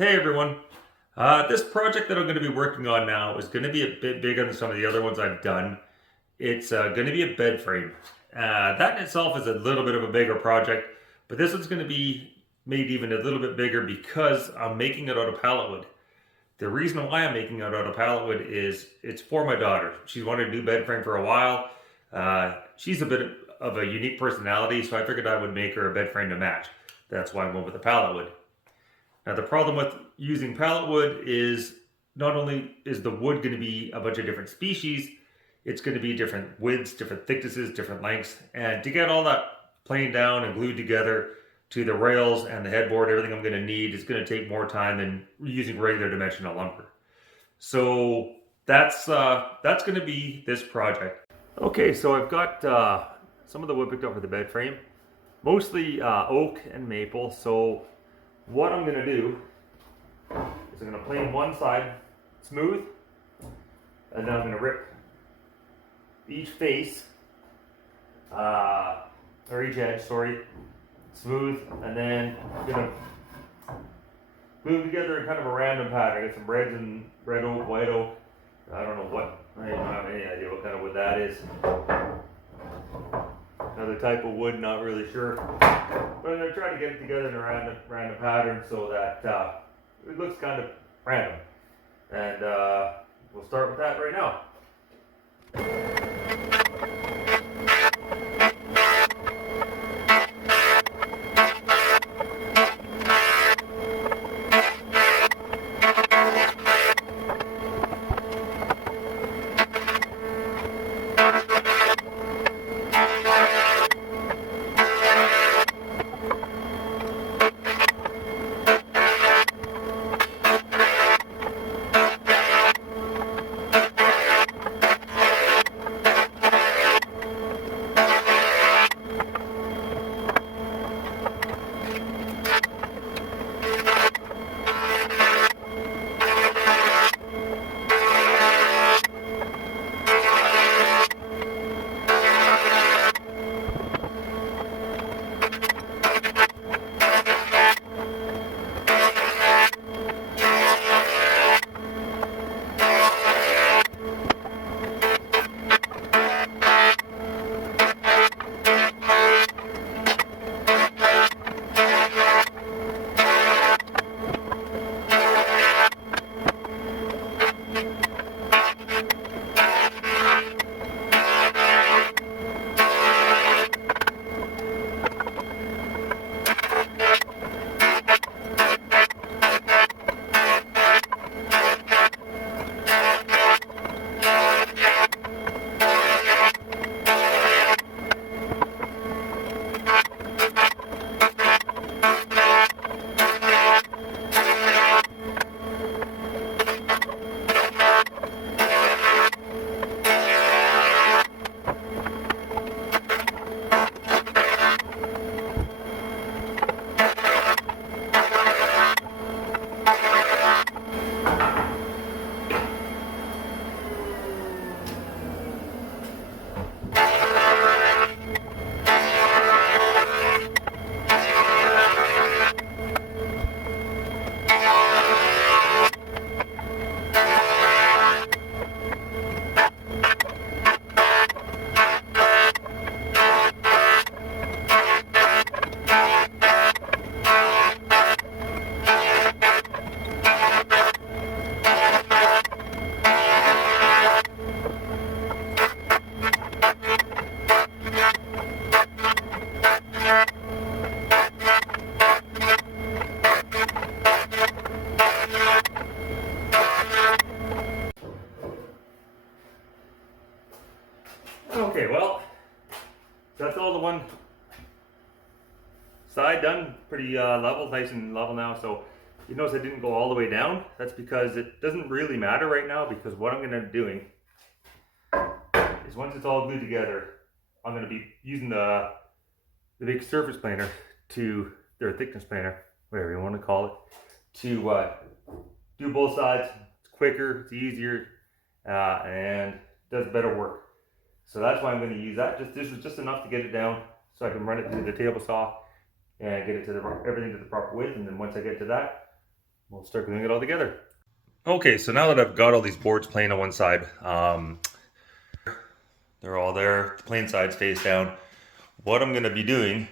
Hey everyone. This project that I'm going to be working on now is going to be a bit bigger than some of the other ones I've done. It's going to be a bed frame. That in itself is a little bit of a bigger project, but this one's going to be made even a little bit bigger because I'm making it out of pallet wood. The reason why I'm making it out of pallet wood is it's for my daughter. She's wanted a new bed frame for a while. She's a bit of a unique personality, so I figured I would make her a bed frame to match. That's why I went with the pallet wood. Now the problem with using pallet wood is not only is the wood going to be a bunch of different species, it's going to be different widths, different thicknesses, different lengths, and to get all that planed down and glued together to the rails and the headboard, everything I'm going to need is going to take more time than using regular dimensional lumber. So that's going to be this project. Okay, so I've got some of the wood picked up for the bed frame, mostly oak and maple. So what I'm going to do is I'm going to plane one side smooth, and then I'm going to rip each face, or each edge, sorry, smooth, and then I'm going to glue them together in kind of a random pattern. I got some red oak, white oak. I don't know what, I don't have any idea what kind of wood that is. Another type of wood, not really sure. But I'm going to try to get it together in a random pattern so that it looks kind of random. And we'll start with that right now. Okay, well, that's all the one side done, pretty level, nice and level now. So you notice I didn't go all the way down. That's because it doesn't really matter right now, because what I'm going to be doing is once it's all glued together, I'm going to be using the big surface planer their thickness planer, whatever you want to call it, to do both sides. It's quicker, it's easier, and does better work. So that's why I'm going to use that. This is just enough to get it down so I can run it through the table saw and get it to everything to the proper width. And then once I get to that, we'll start gluing it all together. Okay, so now that I've got all these boards plain on one side, they're all there, the plain side's face down. What I'm gonna be doing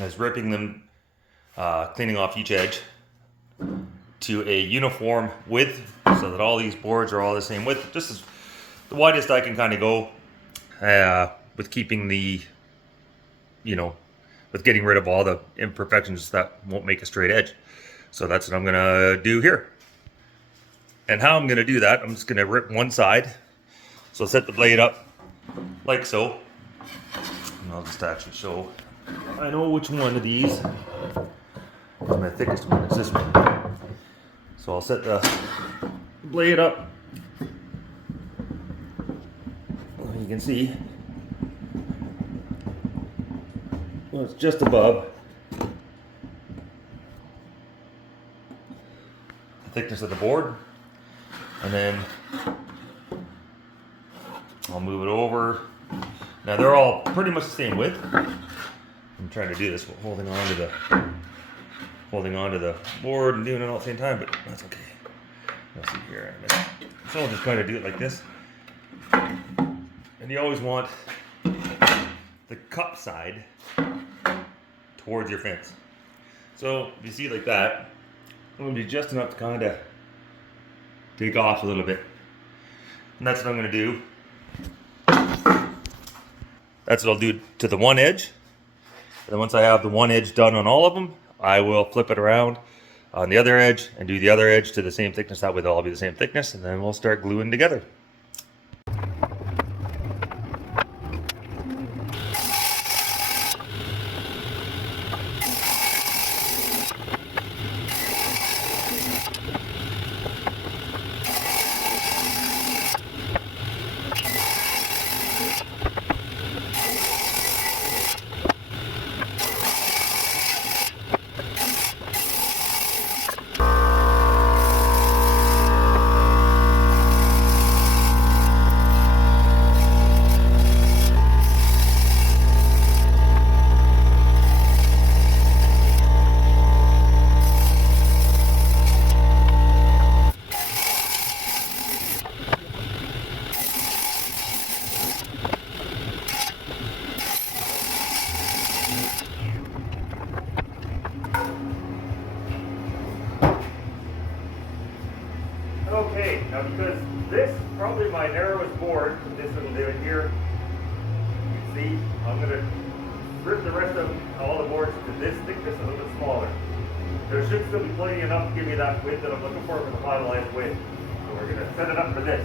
is ripping them, cleaning off each edge to a uniform width so that all these boards are all the same width, just as the widest I can kind of go, with keeping the, with getting rid of all the imperfections that won't make a straight edge. So that's what I'm gonna do here. And how I'm gonna do that, I'm just gonna rip one side. So I'll set the blade up like so. And I'll just actually show, I know which one of these is my thickest one, it's this one. So I'll set the blade up. You can see, well, it's just above the thickness of the board. And then I'll move it over. Now they're all pretty much the same width. I'm trying to do this while holding on to the board and doing it all at the same time, but that's okay. Let's see here in a minute. So I'll just kind of do it like this. And you always want the cup side towards your fence. So if you see it like that, I'm going to be just enough to kind of take off a little bit. And that's what I'm going to do. That's what I'll do to the one edge. And then once I have the one edge done on all of them, I will flip it around on the other edge and do the other edge to the same thickness. That way they'll all be the same thickness, and then we'll start gluing together. Okay, now because this is probably my narrowest board, this little divot here, you can see, I'm going to rip the rest of all the boards to this thickness a little bit smaller. There should still be plenty enough to give me that width that I'm looking for the finalized width. So we're going to set it up for this.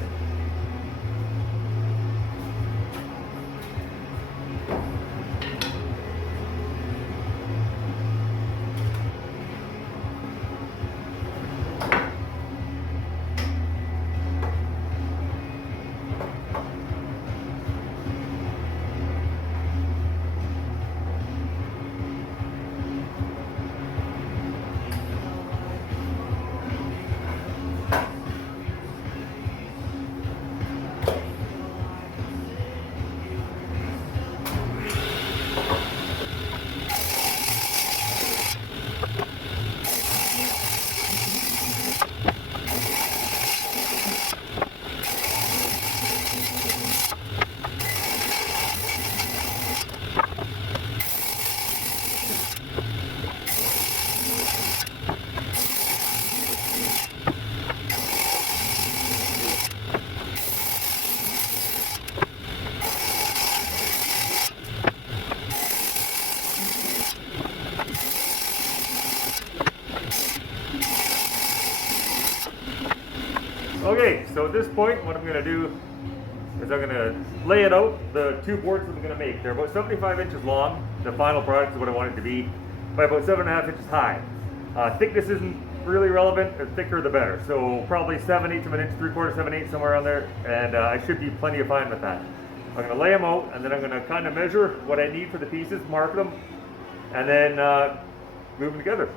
Okay, so at this point, what I'm going to do is I'm going to lay it out, the two boards that I'm going to make. They're about 75 inches long. The final product is what I want it to be, by about 7.5 inches high. Thickness isn't really relevant. The thicker the better. So probably 7/8 of an inch, 3/4, 7/8, somewhere around there. And I should be plenty of fine with that. I'm going to lay them out, and then I'm going to kind of measure what I need for the pieces, mark them, and then move them together.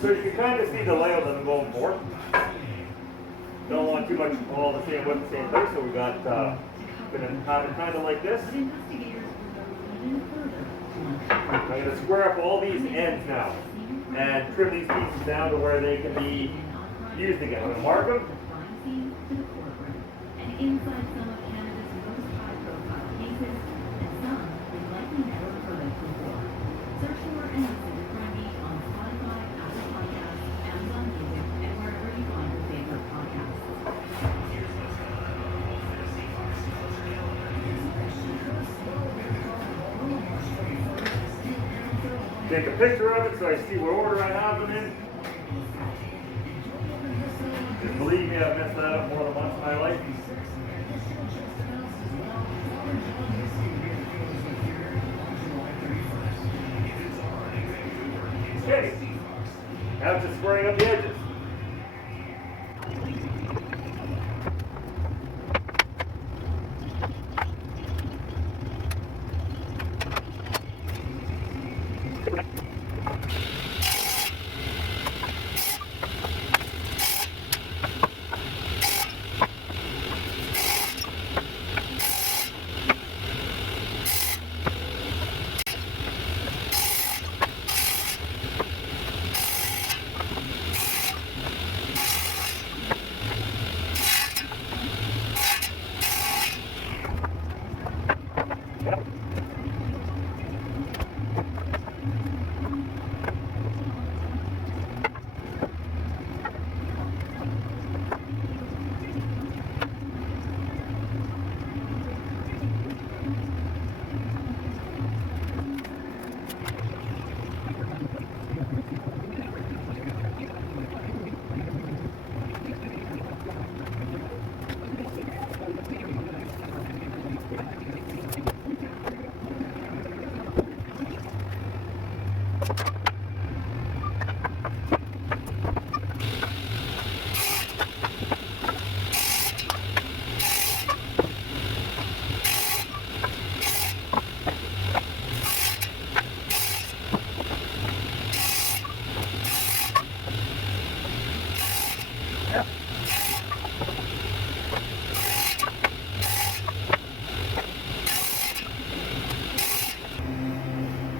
So you can kind of see the layout that I'm going for. Don't want too much all the same wood, the same place, so we got gonna have it kind of like this. I'm gonna square up all these ends now and trim these pieces down to where they can be used again. I'm gonna mark them. Take a picture of it so I see what order I have them in. Just believe me, I've messed that up more than once in my life. Okay, now just squaring up the edges.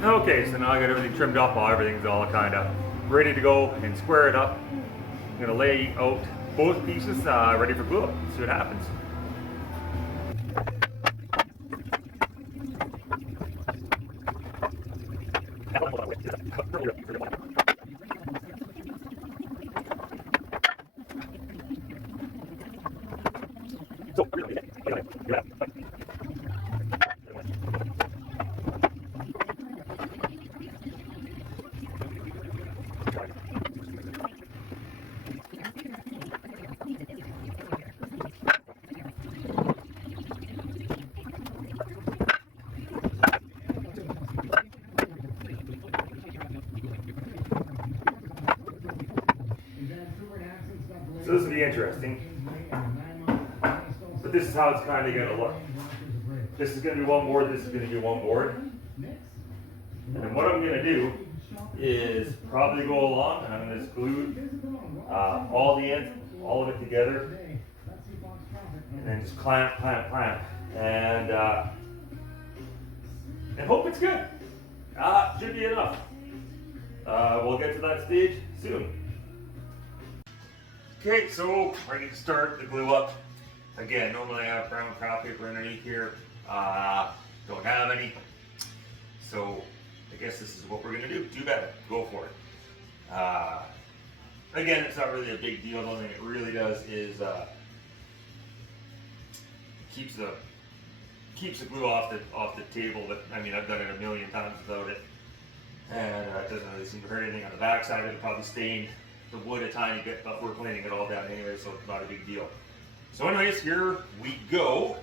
Okay, so now I got everything trimmed up, everything's all kind of ready to go and square it up. I'm gonna lay out both pieces ready for glue up, see what happens. So this will be interesting. But this is how it's kind of going to look. This is going to be one board, this is going to be one board. And then what I'm going to do is probably go along and I'm going to just glue all the ends, all of it together. And then just clamp, and hope it's good. Should be enough. We'll get to that stage soon. Okay, so ready to start the glue up. Again, normally I have brown craft paper underneath here. Don't have any. So I guess this is what we're gonna do. Do better, go for it. Again, it's not really a big deal. The only thing it really does is keeps the glue off the table. But I mean, I've done it a million times without it, and it doesn't really seem to hurt anything on the back side. It'll probably stain the wood a tiny bit, but we're cleaning it all down anyway, so it's not a big deal. So anyways, here we go.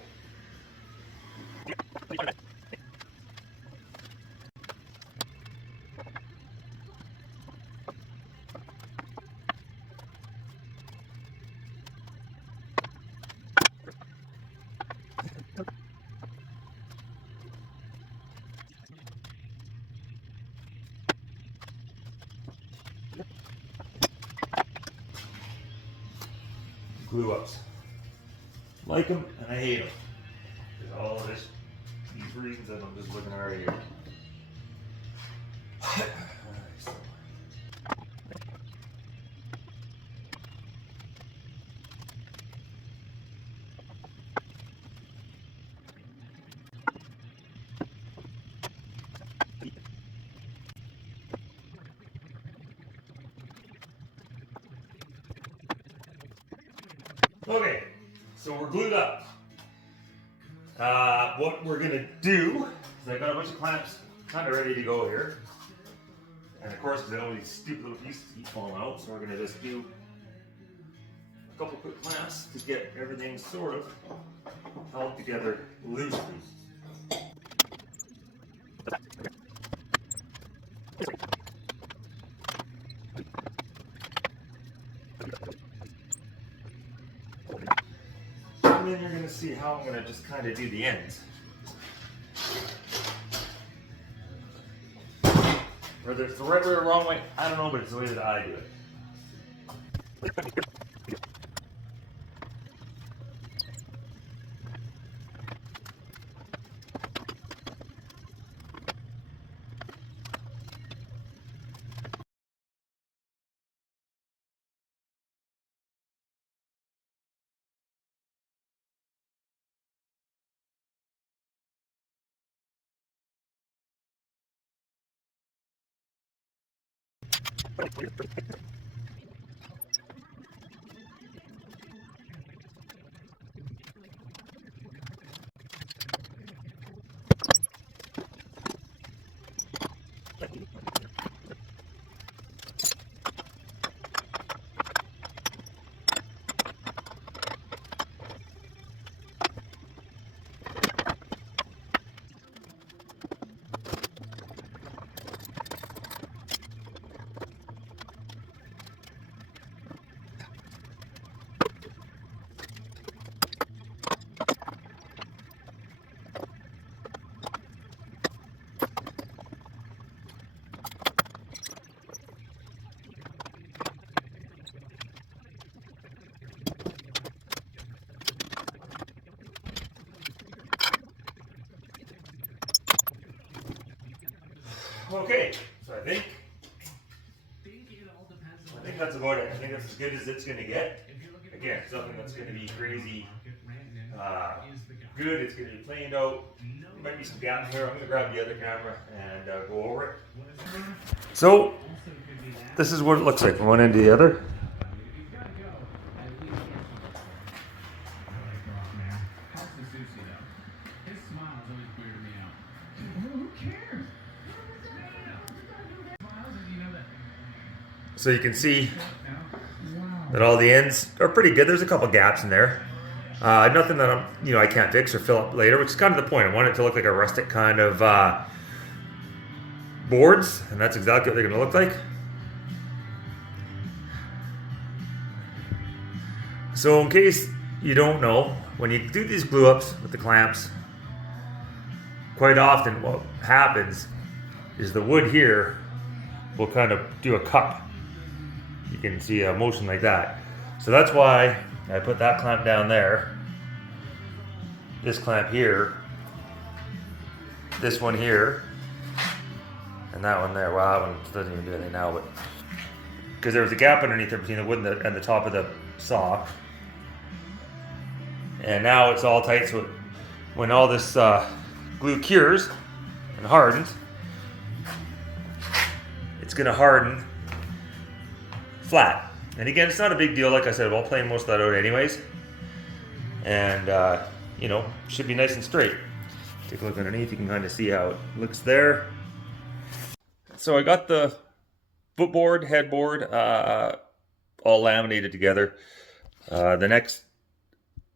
glue ups. Like them and I hate them. There's all of this, these reasons that I'm just looking at right here. Okay, so we're glued up. What we're gonna do is I got a bunch of clamps kind of ready to go here. And of course, because I don't want these stupid little pieces to keep falling out, so we're gonna just do a couple quick clamps to get everything sort of held together loosely. And then you're going to see how I'm going to just kind of do the ends. Whether it's the right way or wrong way, I don't know, but it's the way that I do it. Okay, so I think that's about it. I think that's as good as it's going to get. Again, something that's going to be crazy good. It's going to be planed out. There might be some gaps here. I'm going to grab the other camera and go over it. So this is what it looks like from one end to the other. So you can see that all the ends are pretty good. There's a couple gaps in there. Nothing that I can't fix or fill up later, which is kind of the point. I want it to look like a rustic kind of boards, and that's exactly what they're going to look like. So in case you don't know, when you do these glue ups with the clamps, quite often what happens is the wood here will kind of do a cup. You can see a motion like that. So that's why I put that clamp down there, this clamp here, this one here, and that one there. Well, that one doesn't even do anything now, but because there was a gap underneath there between the wood and the top of the saw. And now it's all tight, so when all this glue cures and hardens, it's going to harden flat. And again, it's not a big deal. Like I said, we'll plane most of that out anyways. And, should be nice and straight. Take a look underneath. You can kind of see how it looks there. So I got the footboard, headboard, all laminated together. The next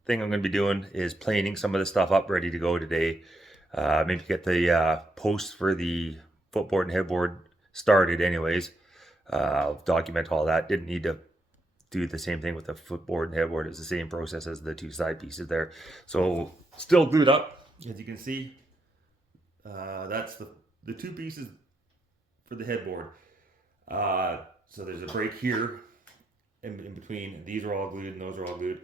thing I'm going to be doing is planing some of this stuff up ready to go today. Maybe get the posts for the footboard and headboard started anyways. I'll document all that. Didn't need to do the same thing with the footboard and headboard. It's the same process as the two side pieces there. So still glued up, as you can see. That's the two pieces for the headboard. So there's a break here in between. These are all glued and those are all glued.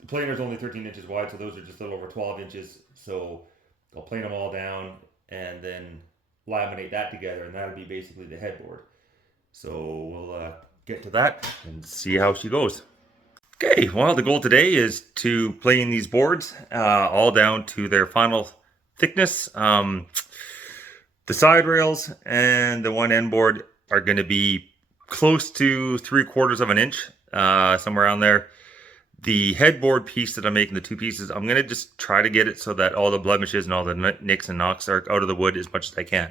The planer is only 13 inches wide, so those are just a little over 12 inches. So I'll plane them all down and then laminate that together, and that'll be basically the headboard. So we'll get to that and see how she goes. Okay, well, the goal today is to plane these boards all down to their final thickness. The side rails and the one end board are going to be close to 3/4 of an inch, somewhere around there. The headboard piece that I'm making, the two pieces, I'm going to just try to get it so that all the blemishes and all the nicks and knocks are out of the wood as much as I can.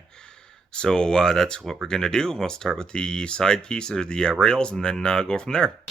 So that's what we're going to do. We'll start with the side piece or the rails and then go from there.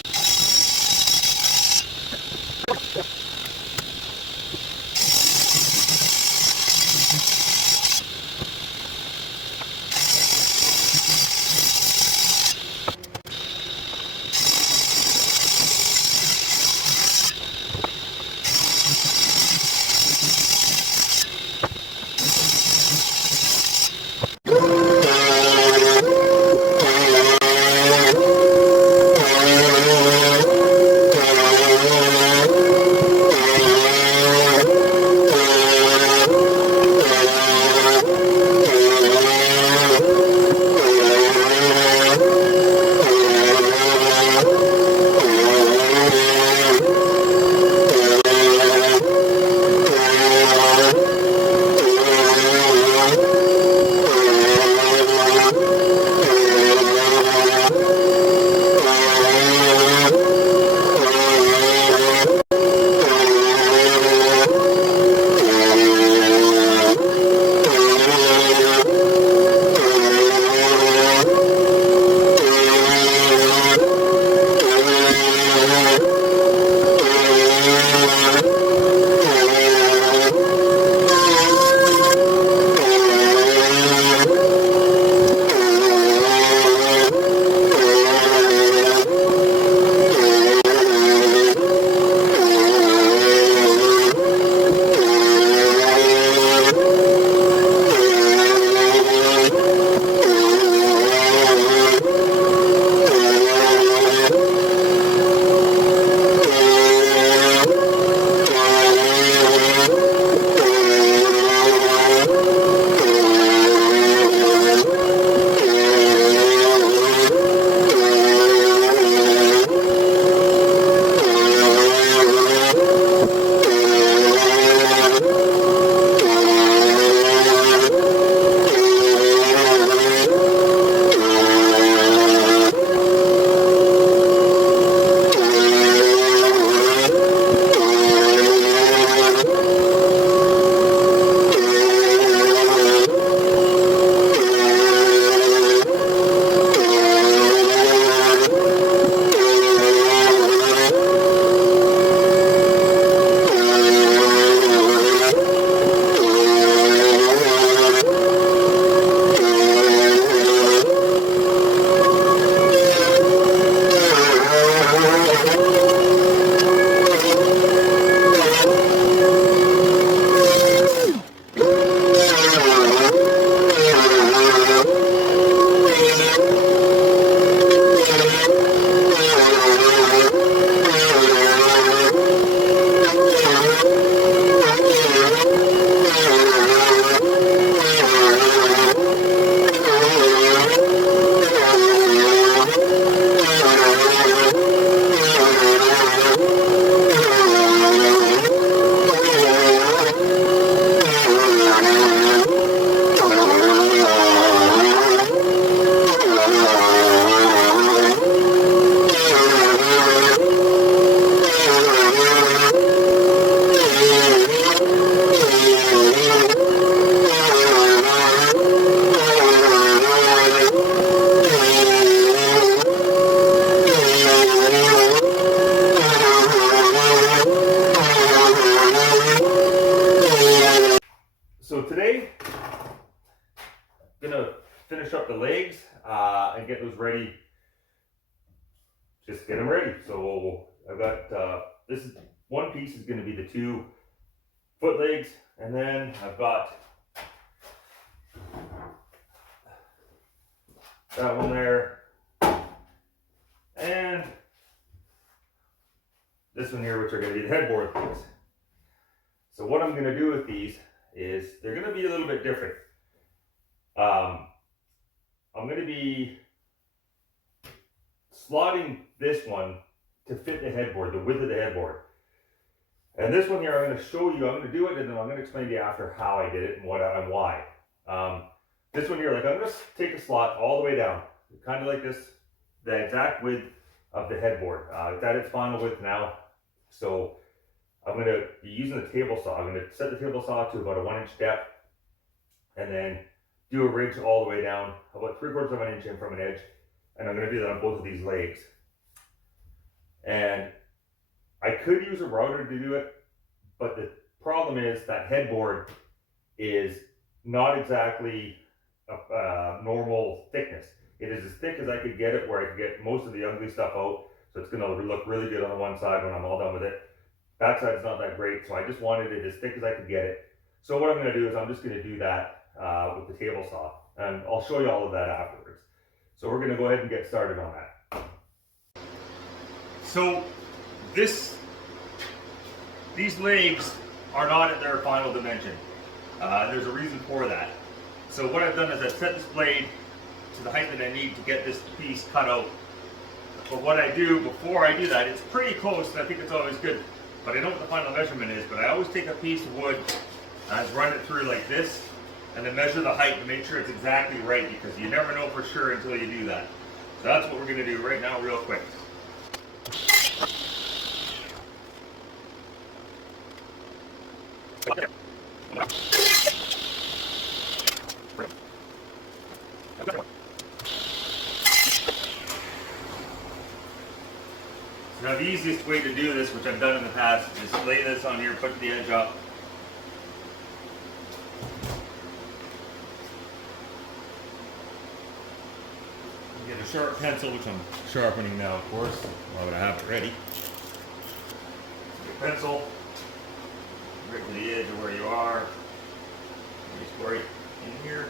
And get those ready. Just get them ready. So I've got this is one piece is going to be the 2 foot legs, and then I've got that one there, this one here, which are going to be the headboard things. So what I'm going to do with these is they're going to be a little bit different. I'm going to be slotting this one to fit the headboard, the width of the headboard. And this one here, I'm going to show you, I'm going to do it, and then I'm going to explain to you after how I did it and what and why. This one here, like I'm going to take a slot all the way down, kind of like this, the exact width of the headboard. It's at its final width now. So I'm going to be using the table saw. I'm going to set the table saw to about a 1-inch depth, and then do a ridge all the way down, about 3/4 of an inch in from an edge. And I'm going to do that on both of these legs. And I could use a router to do it, but the problem is that headboard is not exactly a normal thickness. It is as thick as I could get it, where I could get most of the ugly stuff out. So it's going to look really good on the one side when I'm all done with it. Back side's not that great, so I just wanted it as thick as I could get it. So what I'm going to do is I'm just going to do that with the table saw, and I'll show you all of that afterwards. So we're going to go ahead and get started on that. So these legs are not at their final dimension. There's a reason for that. So what I've done is I've set this blade to the height that I need to get this piece cut out. But what I do before I do that, it's pretty close, and I think it's always good, but I know what the final measurement is, but I always take a piece of wood and I just run it through like this, and then measure the height to make sure it's exactly right, because you never know for sure until you do that. So that's what we're going to do right now real quick. Now the easiest way to do this, which I've done in the past, is lay this on here, put the edge up. Get a sharp pencil, which I'm sharpening now, of course. Why would I have it ready? Get a pencil, right to the edge of where you are. Just right in here.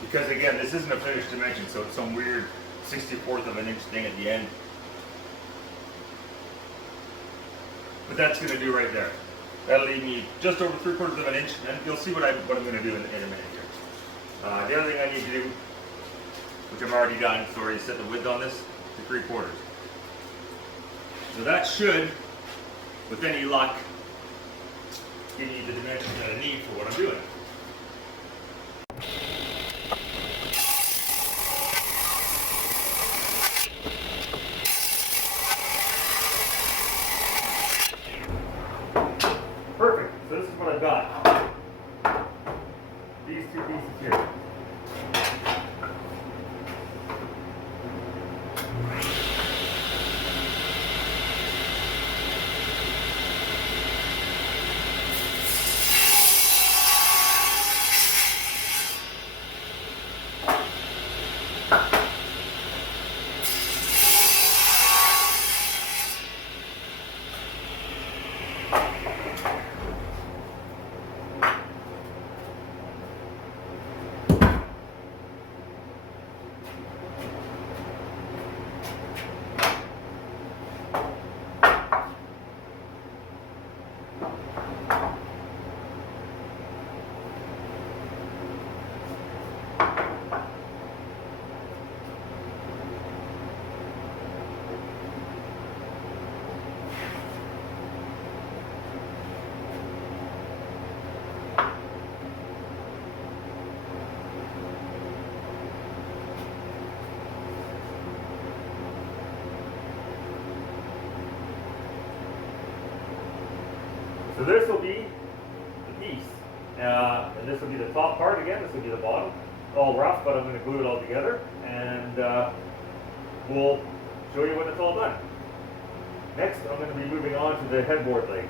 Because again, this isn't a finished dimension, so it's some weird 64th of an inch thing at the end. But that's going to do right there. That'll leave me just over 3/4 of an inch, and you'll see what I'm going to do in a minute here. The other thing I need to do, which I've already done, is already set the width on this to 3/4. So that should, with any luck, give me the dimensions that I need for what I'm doing. Perfect. So this is what I've got. These two pieces here. So this will be the piece, and this will be the top part again, this will be the bottom. All rough, but I'm going to glue it all together, and we'll show you when it's all done. Next, I'm going to be moving on to the headboard legs.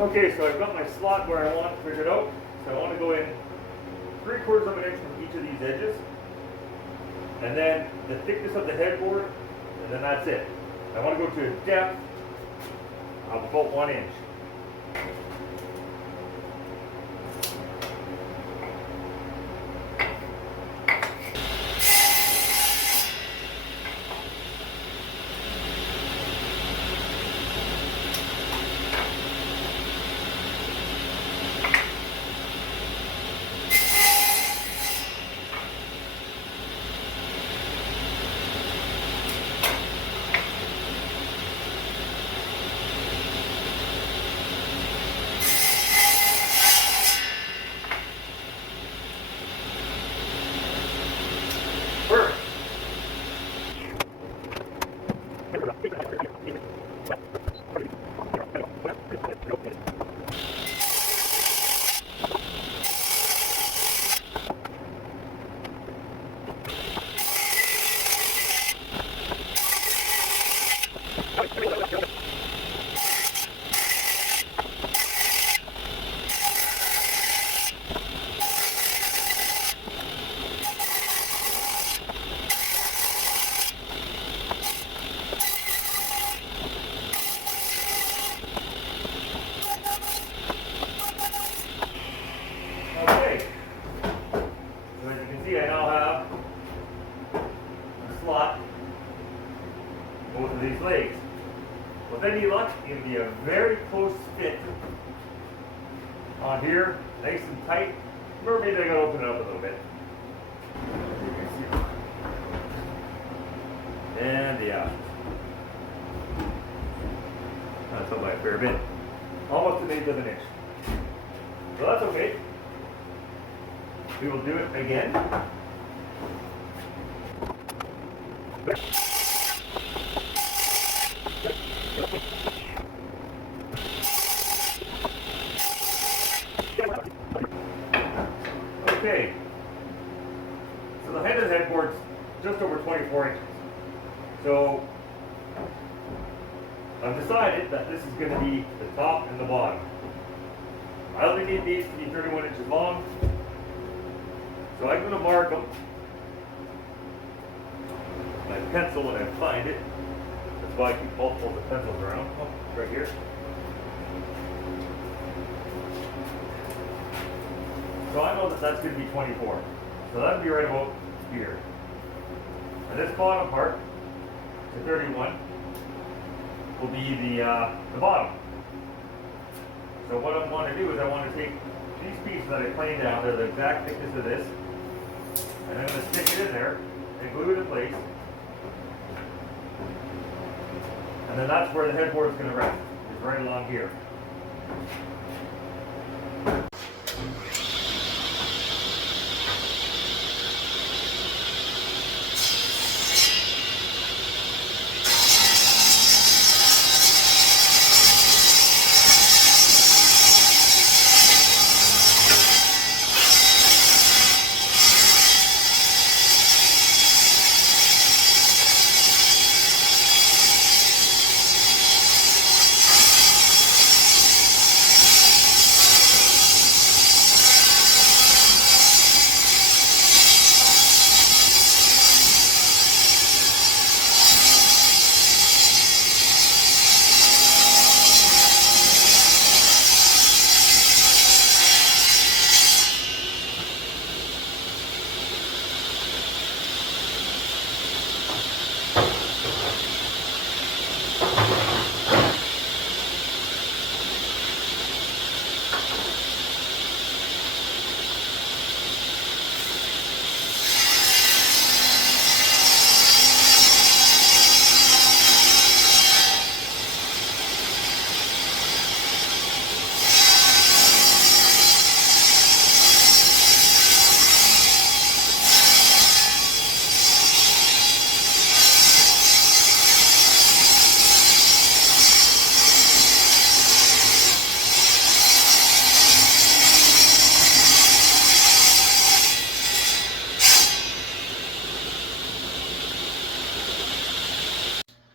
Okay, so I've got my slot where I want it figured out. So I want to go in 3/4 of an inch from each of these edges, and then the thickness of the headboard, and then that's it. I want to go to a depth of about 1 inch. any luck, it'll be a very close fit on here, nice and tight. Or maybe I gotta open it up a little bit. And yeah, that's up by a fair bit. Almost an eighth of an inch. So that's okay. We will do it again. Okay. So the height of the headboard's just over 24 inches. So I've decided that this is going to be the top and the bottom. I only need these to be 31 inches long. So I'm going to mark them. My pencil when I find it. That's why I keep multiple pencils around. Oh, it's right here. So I know that that's going to be 24. So that'll be right about here. And this bottom part, the 31, will be the bottom. So what I want to do is I want to take these pieces that I planed down, they're the exact thickness of this, and I'm going to stick it in there and glue it in place. And then that's where the headboard is going to rest, is right along here.